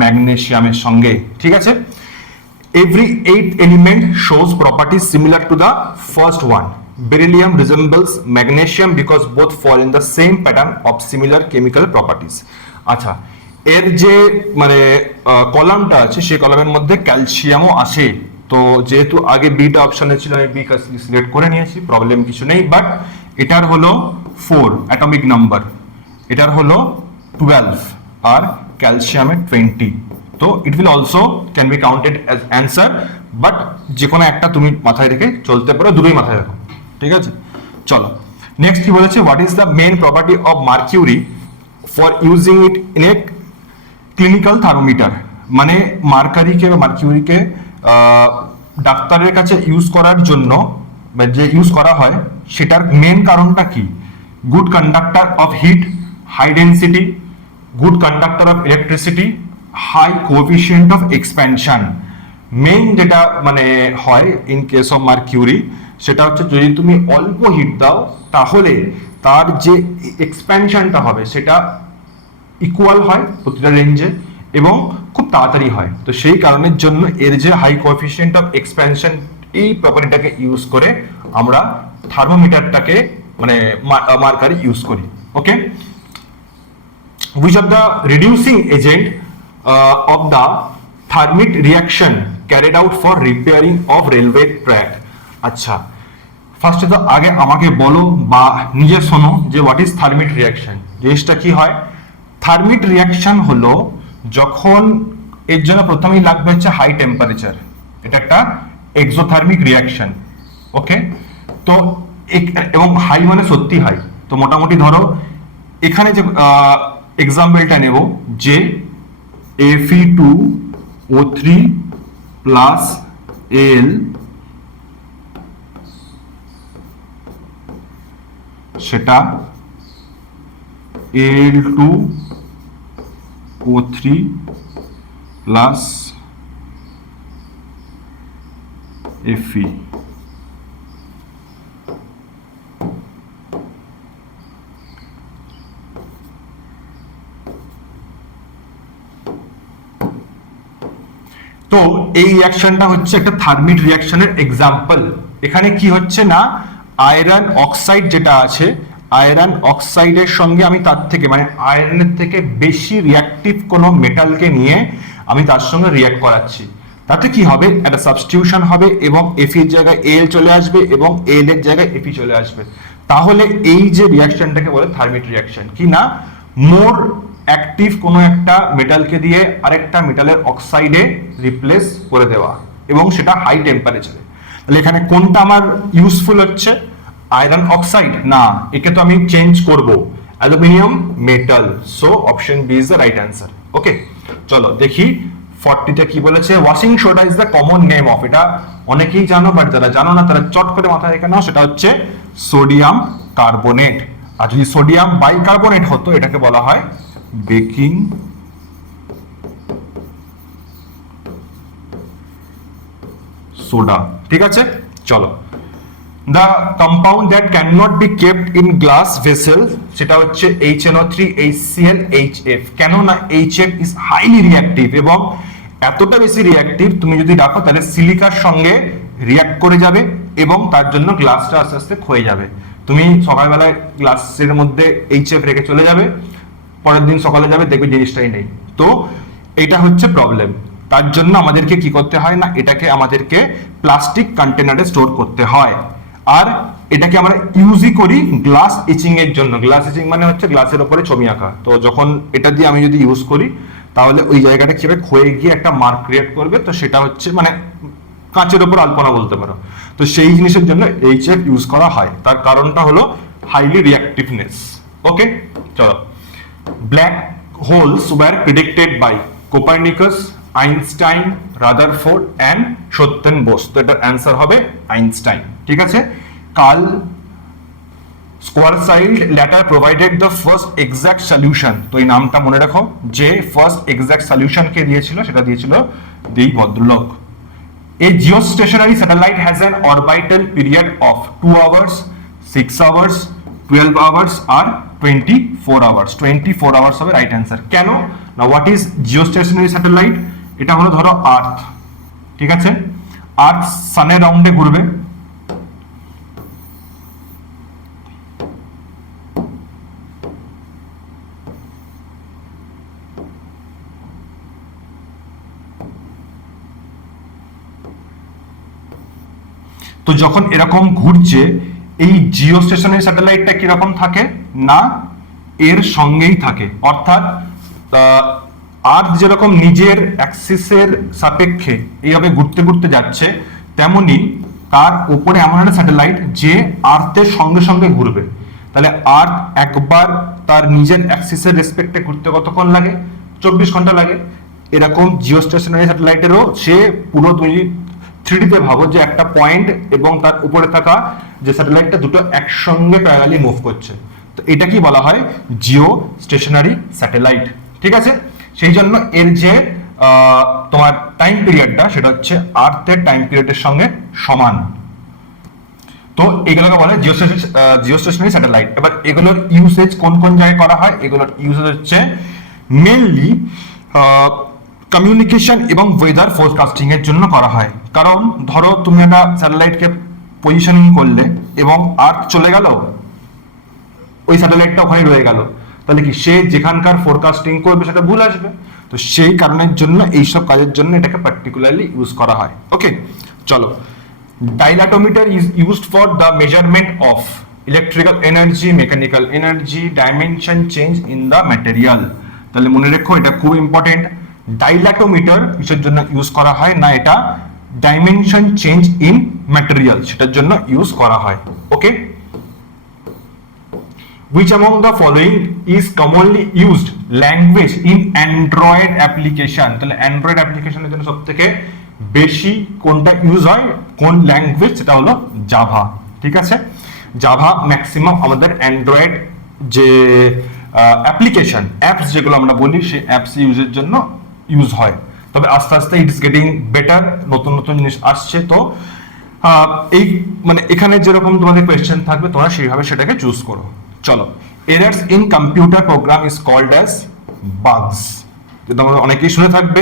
ম্যাগনেসিয়ামের সঙ্গে, ঠিক আছে। Every eighth element shows properties similar to the first one. Beryllium resembles magnesium because both fall in the same pattern of similar chemical properties. আচ্ছা, এর যে মানে কলামটা আছে সেই কলামের মধ্যে ক্যালসিয়ামও আসে। তো যেহেতু আগে বিটা অপশনে ছিল আমি বি সিলেক্ট করে নিয়েছি, প্রবলেম কিছু নেই। বাট এটার হলো 4 অ্যাটমিক নাম্বার, এটার হলো 12 আর ক্যালসিয়ামের 20। তো it will also can be counted as answer, but যে কোনো একটা তুমি মাথায় রেখে চলতে পারো, দুটোই মাথায় রাখো, ঠিক আছে। চলো নেক্সট কি বলেছে, what is the main property of mercury for using it in a clinical thermometer. মানে মার্কারিকে বা মার্কিউরিকে ডাক্তারের কাছে ইউজ করার জন্য বা যে ইউজ করা হয় সেটার মেন কারণটা কি? Good conductor of heat, high density, good conductor of electricity, high coefficient of expansion. Main যেটা মানে হয় ইন কেস অফ মার্কিউরি সেটা হচ্ছে যদি তুমি অল্প হিট দাও তাহলে তার যে এক্সপ্যানশনটা হবে সেটা ইকুয়াল হয় প্রতিটা রেঞ্জে এবং খুব তাড়াতাড়ি হয়। তো সেই কারণের জন্য এর যে হাই কোএফিসিয়েন্ট অফ এক্সপ্যানশন এই প্রপার্টিটাকে ইউজ করে আমরা থার্মোমিটারটাকে মানে মার্কারি ইউজ করি। ওকে, which of the reducing agent of the thermit reaction carried out for repairing of railway track। আচ্ছা, ফার্স্টে তো আগে আমাকে বলো বা নিজে শোনো যে হোয়াট ইজ থার্মিট রিয়াকশন। জিনিসটা কি হয়? থার্মিট রিয়াকশন হলো যখন এর জন্য প্রথমেই লাগবে হচ্ছে হাই টেম্পারেচার, এটা একটা এক্সোথার্মিক রিয়াকশন। ওকে, তো এবং হাই মানে সত্যি হাই। তো মোটামুটি ধরো এখানে যে এক্সাম্পলটা নেব যে Fe2O3 প্লাস Al সেটা Al2O3 প্লাস Fe। তো এই রিয়াকশনটা হচ্ছে একটা থার্মিট রিয়াকশনের এক্সাম্পল। এখানে কি হচ্ছে না, আয়রন অক্সাইড যেটা আছে, আয়রন অক্সাইডের সঙ্গে আমি তার থেকে মানে আয়রনের থেকে বেশি রিয়াক্টিভ কোনো মেটালকে নিয়ে আমি তার সঙ্গে রিয়াক্ট করাচ্ছি। তাতে কি হবে, একটা সাবস্টিটিউশন হবে এবং Fe এর জায়গায় Al চলে আসবে এবং Al এর জায়গায় Fe চলে আসবে। তাহলে এই যে রিয়াকশনটাকে বলে থার্মিট রিয়াকশন। কি না, মোর অ্যাক্টিভ কোনো একটা মেটালকে দিয়ে আরেকটা মেটালের অক্সাইডে রিপ্লেস করে দেওয়া এবং সেটা হাই টেম্পারেচারে। তাহলে এখানে কোনটা আমার ইউজফুল হচ্ছে, আয়রন অক্সাইড, না, একে তো আমি চেঞ্জ করব, aluminium metal. So option B is the right answer. Okay, চলো দেখি 40তে কি বলেছে। Washing soda is the common name of, এটা অনেকেই জানো, বাট যারা জানো না তারা চট করে মাথায় রেখে নাও, সেটা হচ্ছে সোডিয়াম কার্বনেট। আর যদি সোডিয়াম বাইকার্বনেট হতো এটাকে বলা হয় বেকিং সোডা। ঠিক আছে, চলো। The compound that can not be kept in glass vessel, সেটা হচ্ছে HNO3 HCl HF। কেন না HF ইজ হাইলি রিঅ্যাক্টিভ, এবং এতটা বেশি রিঅ্যাক্টিভ তুমি যদি রাখো তাহলে সিলিকার সঙ্গে রিঅ্যাক্ট করে যাবে এবং তার জন্য গ্লাসটা আস্তে আস্তে ক্ষয়ে যাবে। তুমি সকালবেলায় গ্লাসের মধ্যে HF রেখে চলে যাবে, পরের দিন সকালে যাবে দেখবে জিনিসটাই নেই। তো এটা হচ্ছে প্রবলেম। তার জন্য আমাদেরকে কি করতে হয় না, এটাকে আমাদেরকে প্লাস্টিক কন্টেনারে স্টোর করতে হয়। আর এটাকে আমরা ইউজই করি গ্লাস ইচিং এর জন্য। গ্লাস ইচিং মানে হচ্ছে গ্লাসের উপরে ছবি আঁকা। তো যখন এটা দিয়ে আমি যদি ইউজ করি তাহলে ওই জায়গাটা কিভাবে ক্ষয়ে গিয়ে একটা মার্ক ক্রিয়েট করবে, তো সেটা হচ্ছে মানে কাঁচের উপর আলপনা বলতে পারো। তো সেই জিনিসের জন্য HF ইউজ করা হয়, তার কারণটা হলো হাইলি রিঅ্যাক্টিভনেস। ওকে, চলো। Black holes were predicted by Copernicus, Einstein, Rutherford and Satyen Bose. তো এটার অ্যান্সার হবে আইনস্টাইন। ঠিক আছে। Karl Schwarzschild later provided the first exact solution. তো এই নামটা মনে রাখো, যে ফার্স্ট এক্সাক্ট সলিউশন কে দিয়েছিল সেটা দিয়েছিল এই ভদ্রলোক। A geostationary satellite has an orbital period of 2 hours, 6 hours, 12 hours or 24 hours. 24 hours হবে রাইট অ্যান্সার। কেন না, হোয়াট ইজ জিওস্টেশনারি স্যাটেলাইট? এটা হলো ধরো আর্থ, ঠিক আছে, আর্থ সানের রাউন্ডে ঘুরবে, তো যখন এরকম ঘুরছে এই জিও স্টেশনারি স্যাটেলাইটটা কিরকম থাকে না, এর সঙ্গেই থাকে। অর্থাৎ আর্থ যেরকম নিজের অ্যাক্সিসের সাপেক্ষে এইভাবে ঘুরতে ঘুরতে যাচ্ছে, তেমনি তার উপরে এমন একটা স্যাটেলাইট যে আর্থের সঙ্গে সঙ্গে ঘুরবে। তাহলে আর্থ একবার তার নিজের অ্যাক্সিসের রেসপেক্টে ঘুরতে কতক্ষণ লাগে? 24 ঘন্টা লাগে। এরকম জিও স্টেশনারি স্যাটেলাইটেরও সে পুরো তুমি 3D তে ভাবো যে একটা পয়েন্ট এবং তার উপরে থাকা যে স্যাটেলাইটটা দুটো একসঙ্গে প্যারালালি মুভ করছে, তো এটা কি বলা হয়? Geostationary satellite. ঠিক আছে, সেই জন্য এর যে তোমার টাইম পিরিয়ডটা সেটা হচ্ছে আর্থের টাইম পিরিয়ডের সঙ্গে সমান। তো এগুলোকে বলা হয় জিও স্টেশনারি স্যাটেলাইট। এবার এগুলোর ইউসেজ কোন কোন জায়গায় করা হয়? এগুলোর ইউসেজ হচ্ছে মেইনলি কমিউনিকেশন এবং ওয়েদার ফোরকাস্টিং এর জন্য করা হয়। কারণ ধরো তুমি একটা স্যাটেলাইটকে পজিশনিং করলে এবং আর্থ চলে গেল, ওই স্যাটেলাইটটা ওখানে রয়ে গেল, তাহলে কি সে যেখানকার ফোরকাস্টিং করবে সেটা ভুল আসবে। তো সেই কারণের জন্য এইসব কাজের জন্য এটাকে পার্টিকুলারলি ইউজ করা হয়। ওকে, চলো। Dilatometer is used for the measurement of electrical energy, mechanical energy, dimension change in the material. তাহলে মনে রেখো, এটা খুব ইম্পর্টেন্ট। ডাইলাটোমিটার কিসের জন্য ইউজ করা হয় না, এটা ডাইমেনশন চেঞ্জ ইন ম্যাটেরিয়াল সেটার জন্য ইউজ করা হয়। ওকে, which among the following is commonly used language in Android application? তাহলে অ্যান্ড্রয়েড অ্যাপ্লিকেশনের জন্য সবথেকে বেশি কোনটা ইউজ হয়, কোন ল্যাঙ্গুয়েজ? সেটা হলো জাভা। ঠিক আছে, জাভা ম্যাক্সিমাম আমাদের অ্যান্ড্রয়েড যে অ্যাপ্লিকেশন অ্যাপস যেগুলো আমরা বলি সেই অ্যাপস ইউজের জন্য ইউজ হয়। তবে আস্তে আস্তে ইট ইজ গেটিং বেটার, নতুন নতুন জিনিস আসছে। তো এই মানে এখানে যেরকম তোমাদের কোয়েশ্চেন থাকবে তোমরা সেইভাবে সেটাকে চুজ করো। চলো, errors in computer program is called as bugs. তোমরা অনেকেই শুনে থাকবে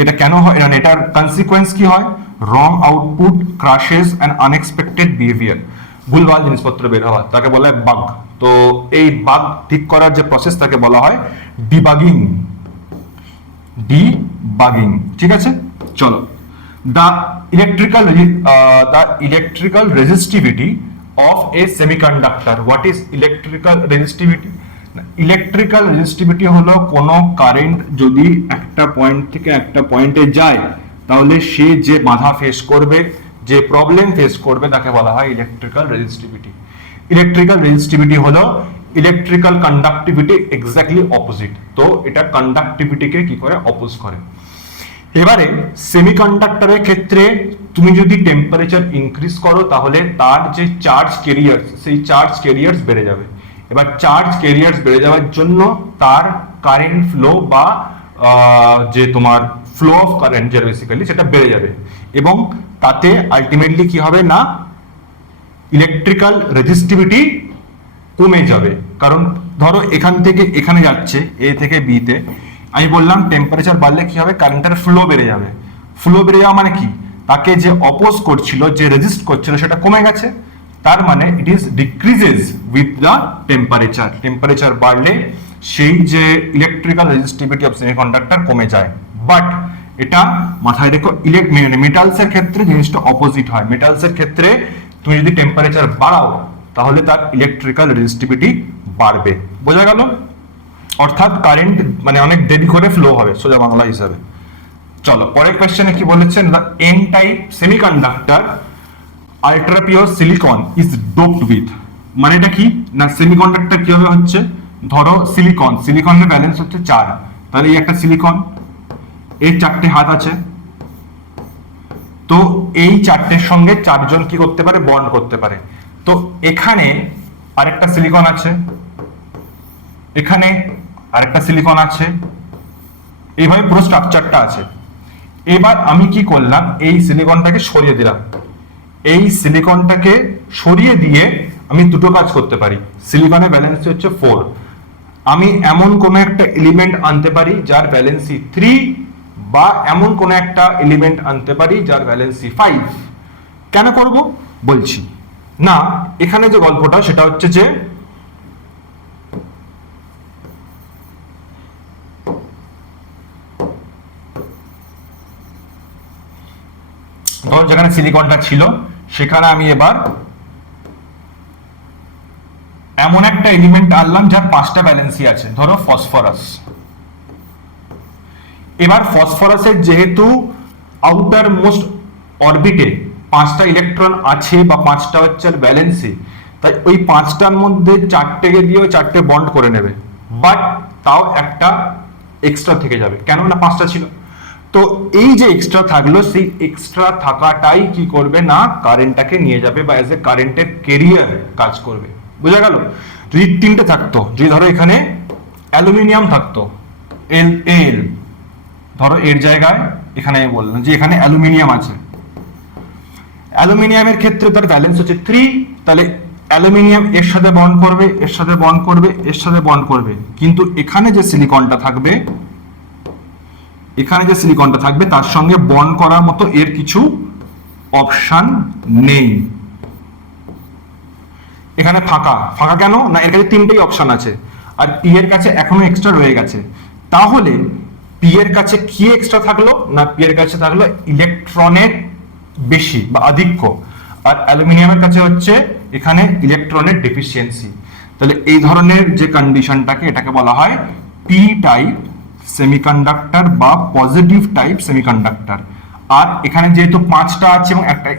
এটা কেন হয়, এটার কনসিকোয়েন্স কি হয়? Wrong output, crashes and unexpected behaviour, ভুলভাল জিনিসপত্র বের হওয়া, তাকে বলা হয় বাগ। তো এই বাগ ঠিক করার যে প্রসেস তাকে বলা হয় ডিবাগিং। ডিবাগিং, ঠিক আছে। চলো, the electrical resistivity of a semiconductor. What is electrical resistivity? Electrical resistivity হলো কোনো কারেন্ট যদি একটা পয়েন্ট থেকে একটা পয়েন্টে যায় তাহলে সে যে বাধা ফেস করবে, যে প্রবলেম ফেস করবে তাকে বলা হয় ইলেকট্রিক্যাল রেজিস্টিভিটি। ইলেকট্রিক্যাল রেজিস্টিভিটি হলো ইলেকট্রিক্যাল কন্ডাক্টিভিটি এক্স্যাক্টলি অপোজিট, তো এটা কন্ডাক্টিভিটিকে কি করে অপোজ করে। এবারে সেমিকন্ডাক্টরের ক্ষেত্রে তুমি যদি টেম্পারেচার ইনক্রিজ করো তাহলে তার যে চার্জ ক্যারিয়ার্স, সেই চার্জ ক্যারিয়ার্স বেড়ে যাবে। এবার চার্জ ক্যারিয়ার্স বেড়ে যাওয়ার জন্য তার কারেন্ট ফ্লো বা যে তোমার ফ্লো অফ কারেন্ট যেটা বেসিক্যালি সেটা বেড়ে যাবে, এবং তাতে আলটিমেটলি কি হবে না ইলেকট্রিক্যাল রেজিস্টিভিটি কমে যাবে। কারণ ধরো এখান থেকে এখানে যাচ্ছে এ থেকে বি তে, আমি বললাম টেম্পারেচার বাড়লে কি হবে, কারেন্টের ফ্লো বেড়ে যাবে। ফ্লো বেড়ে যাওয়া মানে কি, তাকে যে অপোজ করছিল, যে রেজিস্ট করছিল সেটা কমে গেছে, তার মানে it is decreases with the temperature. Temperature বাড়লে সেই যে ইলেকট্রিক্যাল রেজিস্টিভিটি অফ সেমিকন্ডাক্টর কমে যায়। বাট এটা মাথায় রেখো, মেটালসের ক্ষেত্রে জিনিসটা অপোজিট হয়। মেটালসের ক্ষেত্রে তুমি যদি টেম্পারেচার বাড়াও তাহলে তার ইলেকট্রিক্যাল রেজিস্টিভিটি বাড়বে। বোঝা গেল? অর্থাৎ কারেন্ট মানে অনেক দেরি করে ফ্লো হবে সোজা বাংলা হিসাবে। চলো পরের কোশ্চেনে কি বলেছেন, the n type semiconductor ultra pure silicon is doped with. মানে এটা কি না, সেমিকন্ডাক্টর কিভাবে হচ্ছে, ধরো সিলিকন, সিলিকনের ব্যালেন্স হচ্ছে 4, তাহলে এই একটা সিলিকন, এর 4টে হাত আছে, তো এই 4টের সঙ্গে 4 জন কি করতে পারে, বন্ড করতে পারে। তো এখানে আরেকটা সিলিকন আছে, এখানে আরেকটা সিলিকন আছে, এইভাবে পুরো স্ট্রাকচারটা আছে। এবার আমি কি করলাম, এই সিলিকনটাকে সরিয়ে দিলাম, এই সিলিকনটাকে সরিয়ে দিয়ে আমি দুটো কাজ করতে পারি। সিলিকনের ব্যালেন্স হচ্ছে 4, আমি এমন কোনো একটা এলিমেন্ট আনতে পারি যার ভ্যালেন্সি 3, বা এমন কোনো একটা এলিমেন্ট আনতে পারি যার ভ্যালেন্সি 5। কেন করব বলছি না, এখানে যে গল্পটা সেটা হচ্ছে যে ধর যেখানে সিলিকনটা ছিল সেখানে আমি এবার এমন একটা এলিমেন্ট আনলাম যার 5টা ভ্যালেন্সি আছে, ধরো ফসফরাস। এবার ফসফরাসের যেহেতু আউটার মোস্ট অরবিটে 5টা ইলেকট্রন আছে বা 5টা হচ্ছে ভ্যালেন্সি, তাই ওই 5টার মধ্যে 4টেকে দিয়েও 4টে বন্ড করে নেবে, বাট তাও একটা এক্সট্রা থেকে যাবে, কেননা 5টা ছিল। তো এই যে এক্সট্রা থাকলো, সেই এক্সট্রা থাকাটাই কি করবে না কারেন্টটাকে নিয়ে যাবে বা এজ এ কারেন্টের ক্যারিয়ার কাজ করবে। বোঝা গেল? যদি 3টে থাকতো, যদি ধরো এখানে অ্যালুমিনিয়াম থাকতো এল এল, ধরো এর জায়গায় এখানে বললাম যে এখানে অ্যালুমিনিয়াম আছে, অ্যালুমিনিয়ামের ক্ষেত্রে তার ব্যালেন্স হচ্ছে 3, তাহলে অ্যালুমিনিয়াম এর সাথে বন্ড করবে, এর সাথে বন্ড করবে, এর সাথে বন্ড করবে, কিন্তু এখানে যে সিলিকনটা থাকবে, এখানে যে সিলিকনটা থাকবে তার সঙ্গে বন্ড করার মতো এর কিছু অপশন নেই। এখানে ফাঁকা, ফাঁকা কেন না, এর কাছে 3টেই অপশন আছে, আর পি এর কাছে এখনো এক্সট্রা রয়ে গেছে। তাহলে পি এর কাছে কি এক্সট্রা থাকলো না, পি এর কাছে থাকলো ইলেকট্রনের বেশি বা আধিক্য, আর অ্যালুমিনিয়ামের কাছে হচ্ছে এখানে ইলেকট্রনের ডেফিসিয়েন্সি। তাহলে এই ধরনের যে কন্ডিশনটাকে এটাকে বলা হয় পি টাইপ সেমিকন্ডাক্টর বা পজিটিভ টাইপ সেমিকন্ডাক্টর। আর এখানে যেহেতু 5টা আছে এবং একটা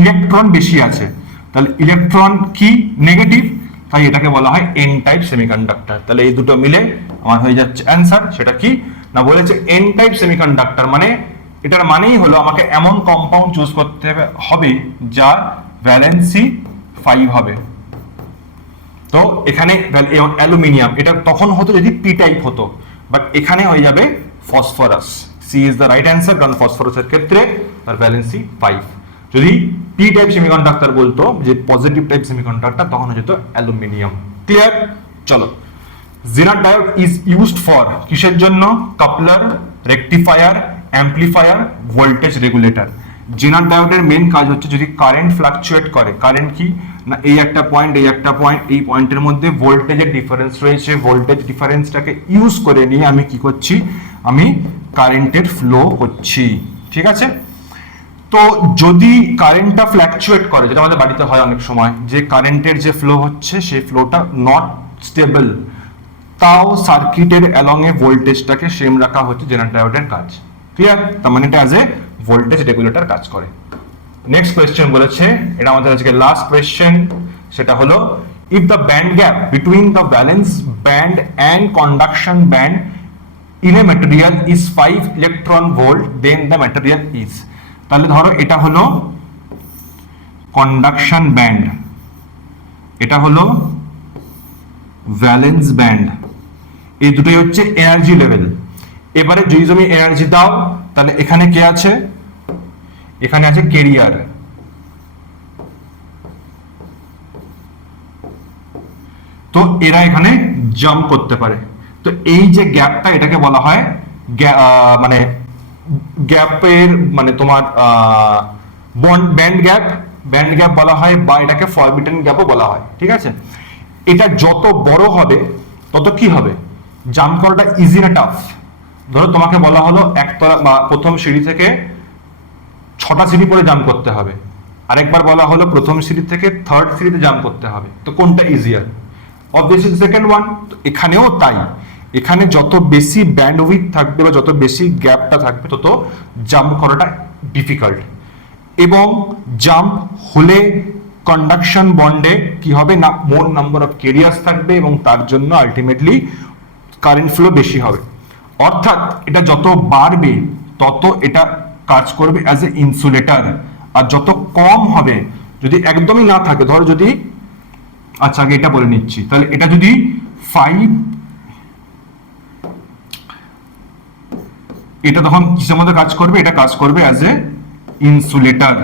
ইলেকট্রন বেশি আছে, তাহলে ইলেকট্রন কি নেগেটিভ, তাই এটাকে বলা হয় এন টাইপ সেমিকন্ডাক্টর। তাহলে এই দুটো মিলে আমার হয়ে যাচ্ছে অ্যান্সার। সেটা কি না, বলেছে এন টাইপ সেমিকন্ডাক্টর, মানে এটার মানেই হলো আমাকে এমন কম্পাউন্ড চুজ করতে হবে যার ভ্যালেন্সি 5 হবে। তো এখানে অ্যালুমিনিয়াম, এটা তখন হতো যদি পি টাইপ হতো, বাট এখানে হয়ে যাবে phosphorus. C is the right answer, কারণ ফসফরাসের ক্ষেত্রে তার ভ্যালেন্সি 5। যদি পি টাইপ সেমিকন্ডাক্টর বলতো যে পজিটিভ টাইপ সেমিকন্ডাক্টর, তখন হয়ে যেত অ্যালুমিনিয়াম। ক্লিয়ার? চলো, Zener diode is used for কিসের জন্য, coupler, rectifier, amplifier, voltage regulator. Zener ডায়োডের মেন কাজ হচ্ছে যদি কারেন্ট ফ্লাকচুয়েট করে, কারেন্ট কি না এই একটা পয়েন্ট, এই একটা পয়েন্ট, এই পয়েন্টের মধ্যে ভোল্টেজের ডিফারেন্স রয়েছে, ভোল্টেজ ডিফারেন্সটাকে ইউজ করে নিয়ে আমি কি করছি, আমি কারেন্টের ফ্লো করছি। ঠিক আছে? তো যদি কারেন্টটা ফ্ল্যাকচুয়েট করে, যেটা আমাদের বাড়িতে হয় অনেক সময়, যে কারেন্টের যে ফ্লো হচ্ছে সেই ফ্লোটা নট স্টেবল, তাও সার্কিটের অ্যালং এ ভোল্টেজটাকে সেম রাখা হচ্ছে জেনার ডায়োডের কাজ। ক্লিয়ার? তার মানে এটা অ্যাজ এ ভোল্টেজ রেগুলেটর কাজ করে। নেক্সট কোয়েশ্চেন বলেছে, এটা আমাদের আজকে লাস্ট কোয়েশ্চেন, সেটা হলো if the band gap between the valence band and conduction band in a material is 5 electron volt then the material is, তাহলে ধরো এটা হলো কন্ডাকশন ব্যান্ড, এটা হলো ভ্যালেন্স ব্যান্ড, এই দুটোই হচ্ছে এনার্জি লেভেল। এবারে যদি তুমি এনার্জি দাও তাহলে এখানে কে আছে, এখানে আছে ক্যারিয়ার। তো এরা এখানে জাম্প করতে পারে। তো এই যে গ্যাপটা এটাকে বলা হয় মানে গ্যাপের মানে তোমার ব্যান্ড গ্যাপ বলা হয়, বা এটাকে ফরবিডেন গ্যাপও বলা হয়, ঠিক আছে। এটা যত বড় হবে তত কি হবে, জাম্প করাটা ইজি না টাফ। ধরো তোমাকে বলা হলো একতলা বা প্রথম সিঁড়ি থেকে 6টা সিঁড়ি পরে জাম্প করতে হবে, আরেকবার বলা হলো প্রথম সিঁড়ি থেকে 3rd সিঁড়িতে জাম্প করতে হবে, তো কোনটা ইজিয়ার? Obviously second one. তো এখানেও তাই, এখানে যত বেশি ব্যান্ডউইথ থাকবে বা যত বেশি গ্যাপটা থাকবে তত জাম্প করাটা ডিফিকাল্ট। এবং জাম্প হলে কন্ডাকশন বন্ডে কি হবে না, মোর নাম্বার অফ ক্যারিয়ার্স থাকবে এবং তার জন্য আলটিমেটলি কারেন্ট ফ্লো বেশি হবে। অর্থাৎ এটা যত বাড়বে তত এটা কাজ করবে অ্যাজ এ ইনসুলেটর, আর যত কম হবে, যদি একদমই না থাকে, ধরো যদি, আচ্ছা আগে এটা বলে নিচ্ছি, তাহলে এটা যদি 5, এটা তখন কিসের মধ্যে কাজ করবে, এটা কাজ করবে অ্যাজ এ ইনসুলেটর,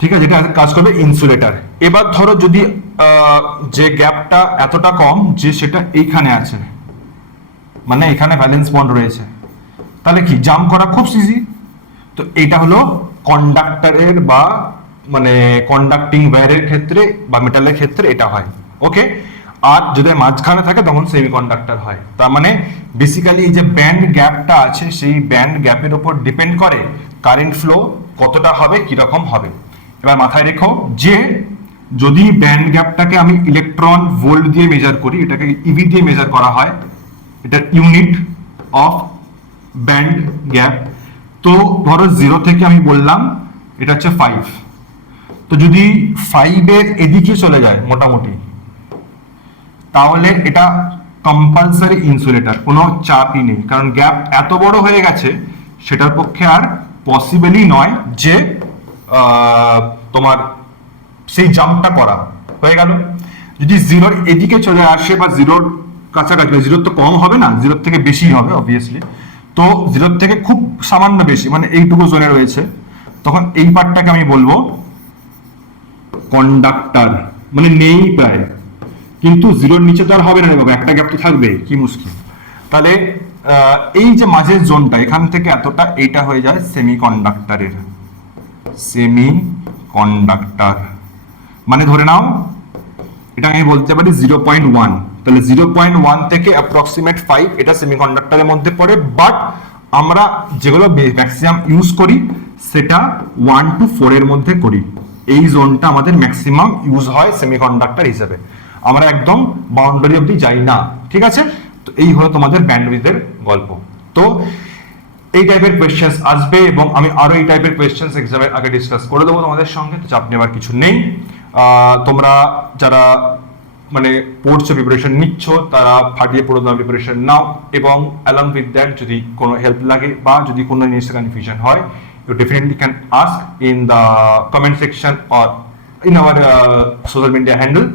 ঠিক আছে, এটা কাজ করবে ইনসুলেটর। এবার ধরো যদি যে গ্যাপটা এতটা কম যে সেটা এইখানে আছে, মানে এখানে ভ্যালেন্স বন্ড রয়েছে, তাহলে কি জাম্প করা খুব ইজি। তো এইটা হলো কন্ডাক্টরের বা মানে কন্ডাক্টিং ওয়্যারের ক্ষেত্রে বা মেটালের ক্ষেত্রে এটা হয়, ওকে। আর যদি মাঝখানে থাকে তখন সেমিকন্ডাক্টর হয়। তার মানে বেসিক্যালি এই যে ব্যান্ড গ্যাপটা আছে সেই ব্যান্ড গ্যাপের উপর ডিপেন্ড করে কারেন্ট ফ্লো কতটা হবে, কিরকম হবে। এবার মাথায় রেখো যে যদি ব্যান্ড গ্যাপটাকে আমি ইলেকট্রন ভোল্ট দিয়ে মেজার করি, এটাকে ইভি দিয়ে মেজার করা হয়, এটা ইউনিট অফ ব্যান্ড গ্যাপ। তো ধরো 0 থেকে আমি বললাম এটা হচ্ছে 5, তো যদি 5-এর এদিকে চলে যায় মোটামুটি, তাহলে এটা কম্পালসারি ইনসুলেটর, কোনো চাপই নেই, কারণ গ্যাপ এত বড় হয়ে গেছে সেটার পক্ষে আর পসিবলই নয় যে তোমার সেই জাম্পটা করা হয়ে গেল। যদি 0-র এদিকে চলে আসে বা 0-র কাছাকাছি, 0-র তো কম হবে না, 0-র থেকে বেশি হবে অবভিয়াসলি, তো 0-র থেকে খুব সামান্য বেশি মানে এইটুকু জোনে রয়েছে, তখন এই পার্টটাকে আমি বলবো কন্ডাক্টর, মানে নেই প্রায়। কিন্তু 0-র নিচে তো আর হবে না বাবা, একটা গ্যাপ তো থাকবে, কি মুশকিল। তাহলে এই যে মাঝের জোনটা এখান থেকে এতটা, এইটা হয়ে যায় সেমিকন্ডাক্টরের, সেমিকন্ডাক্টর মানে ধরে নাও এটা আমি বলতে পারি 0.1, তাহলে 0.1 থেকে অ্যাপ্রক্সিমেট 5 এটা সেমিকন্ডাক্টরের মধ্যে পড়ে। বাট আমরা যেগুলো ম্যাক্সিমাম ইউজ করি সেটা 1 to 4 এর মধ্যে করি, এই জোনটা আমাদের ম্যাক্সিমাম ইউজ হয় সেমিকন্ডাক্টর হিসেবে, আমরা একদম বাউন্ডারি অবধি যাই না, ঠিক আছে। তো এই হলো তোমাদের ব্যান্ডউইথের গল্প। তো এই টাইপের কোয়েশ্চেন্স আসবে এবং আমি আরো এই টাইপের কোয়েশ্চেন্স এক্সামের আগে ডিসকাস করে দেবো তোমাদের সঙ্গে, তো চাপ নেওয়ার কিছু নেই। তোমরা যারা মানে পড়ছো, প্রিপারেশন নিচ্ছ, তারা ফাটিয়ে পড়ে দেওয়ার প্রিপারেশন নাও, এবং অ্যালং উইথ দ্যাট যদি কোনো হেল্প লাগে বা যদি কোনো জিনিসে কনফিউশন হয়, you definitely can ask in the comment section or in our social media handle.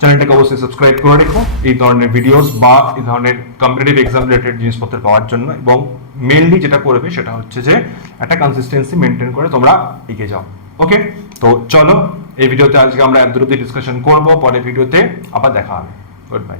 চ্যানেলটাকে অবশ্যই সাবস্ক্রাইব করে রেখো এই ধরনের ভিডিওস বা এই ধরনের কম্পিটিটিভ এক্সাম রিলেটেড জিনিসপত্র পাওয়ার জন্য। এবং মেইনলি যেটা করবে সেটা হচ্ছে যে একটা কনসিস্টেন্সি মেনটেন করে তোমরা এগিয়ে যাও, ওকে। তো চলো এই ভিডিওতে আজকে আমরা এত দূর ডিসকাশন করবো, পরে ভিডিওতে আবার দেখা হবে, গুড বাই।